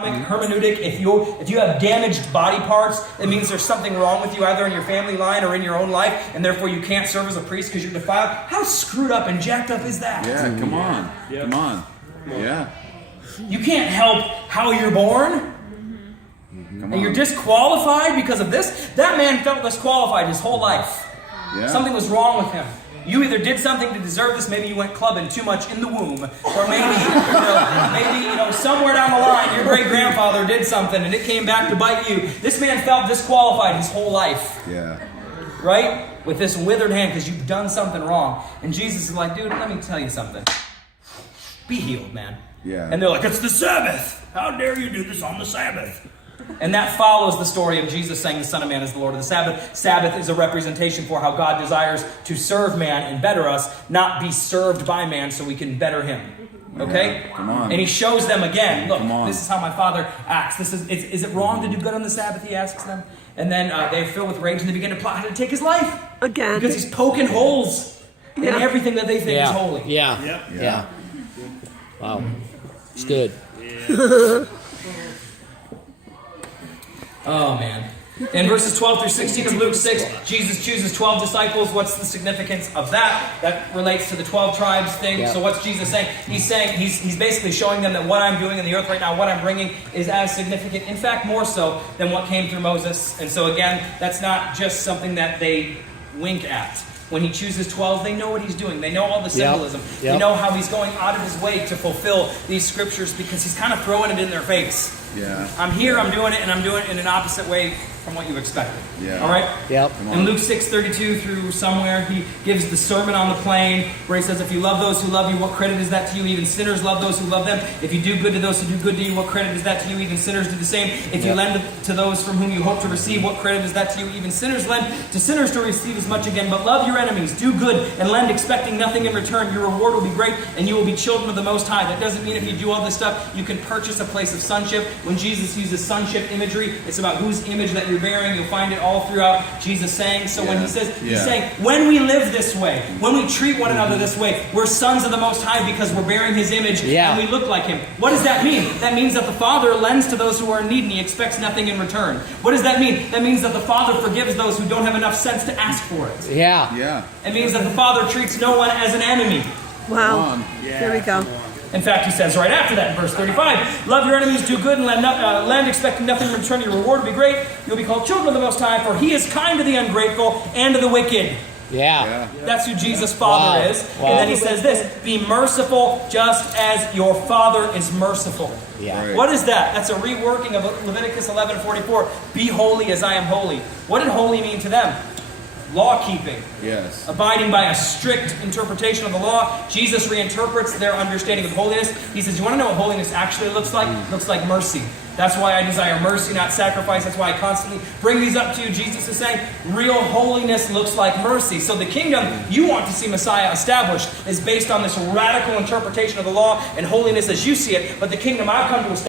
hermeneutic. If you have damaged body parts, it means there's something wrong with you, either in your family line or in your own life, and therefore you can't serve as a priest because you're defiled. How screwed up and jacked up is that? Yeah, come on. Yep. Come on. Yeah. You can't help how you're born. And you're disqualified because of this. That man felt disqualified his whole life. Yeah. Something was wrong with him. You either did something to deserve this, maybe you went clubbing too much in the womb, or maybe somewhere down the line your great-grandfather did something and it came back to bite you. This man felt disqualified his whole life. Yeah. Right? With this withered hand because you've done something wrong. And Jesus is like, dude, let me tell you something. Be healed, man. Yeah. And they're like, it's the Sabbath. How dare you do this on the Sabbath? And that follows the story of Jesus saying the Son of Man is the Lord of the Sabbath. Sabbath is a representation for how God desires to serve man and better us, not be served by man so we can better him. Okay? Yeah, come on. And he shows them again, look, this is how my Father acts. Is it wrong to do good on the Sabbath, he asks them. And then they're filled with rage and they begin to plot how to take his life. Again. Because he's poking holes in everything that they think is holy. Yeah. Wow. It's good. Oh, man. In verses 12 through 16 of Luke 6, Jesus chooses 12 disciples. What's the significance of that? That relates to the 12 tribes thing. Yeah. So what's Jesus saying? He's basically showing them that what I'm doing in the earth right now, what I'm bringing, is as significant, in fact, more so than what came through Moses. And so again, that's not just something that they wink at. When he chooses 12, they know what he's doing. They know all the symbolism. They know how he's going out of his way to fulfill these scriptures because he's kind of throwing it in their face. Yeah. I'm here, I'm doing it, and I'm doing it in an opposite way from what you expected. Yeah. All right? Yep. In Luke 6:32 through somewhere, he gives the Sermon on the Plain, where he says, if you love those who love you, what credit is that to you? Even sinners love those who love them. If you do good to those who do good to you, what credit is that to you? Even sinners do the same. If you lend to those from whom you hope to receive, what credit is that to you? Even sinners lend to sinners to receive as much again. But love your enemies, do good, and lend expecting nothing in return. Your reward will be great, and you will be children of the Most High. That doesn't mean if you do all this stuff, you can purchase a place of sonship. When Jesus uses sonship imagery, it's about whose image that you're bearing. You'll find it all throughout Jesus saying. So when he says, he's saying, when we live this way, when we treat one another this way, we're sons of the Most High because we're bearing his image and we look like him. What does that mean? That means that the Father lends to those who are in need and he expects nothing in return. What does that mean? That means that the Father forgives those who don't have enough sense to ask for it. Yeah. It means that the Father treats no one as an enemy. Wow. There we go. In fact, he says right after that in verse 35, love your enemies, do good, and lend expecting nothing in return. Your reward will be great. You'll be called children of the Most High, for he is kind to the ungrateful and to the wicked. Yeah. That's who Jesus' Father is. Wow. And then he says this, be merciful just as your Father is merciful. Yeah. Right. What is that? That's a reworking of Leviticus 11:44. Be holy as I am holy. What did holy mean to them? Law-keeping. Yes. Abiding by a strict interpretation of the law. Jesus reinterprets their understanding of holiness. He says, you want to know what holiness actually looks like? It looks like mercy. That's why I desire mercy, not sacrifice. That's why I constantly bring these up to you. Jesus is saying, real holiness looks like mercy. So the kingdom you want to see Messiah established is based on this radical interpretation of the law and holiness as you see it. But the kingdom I've come to establish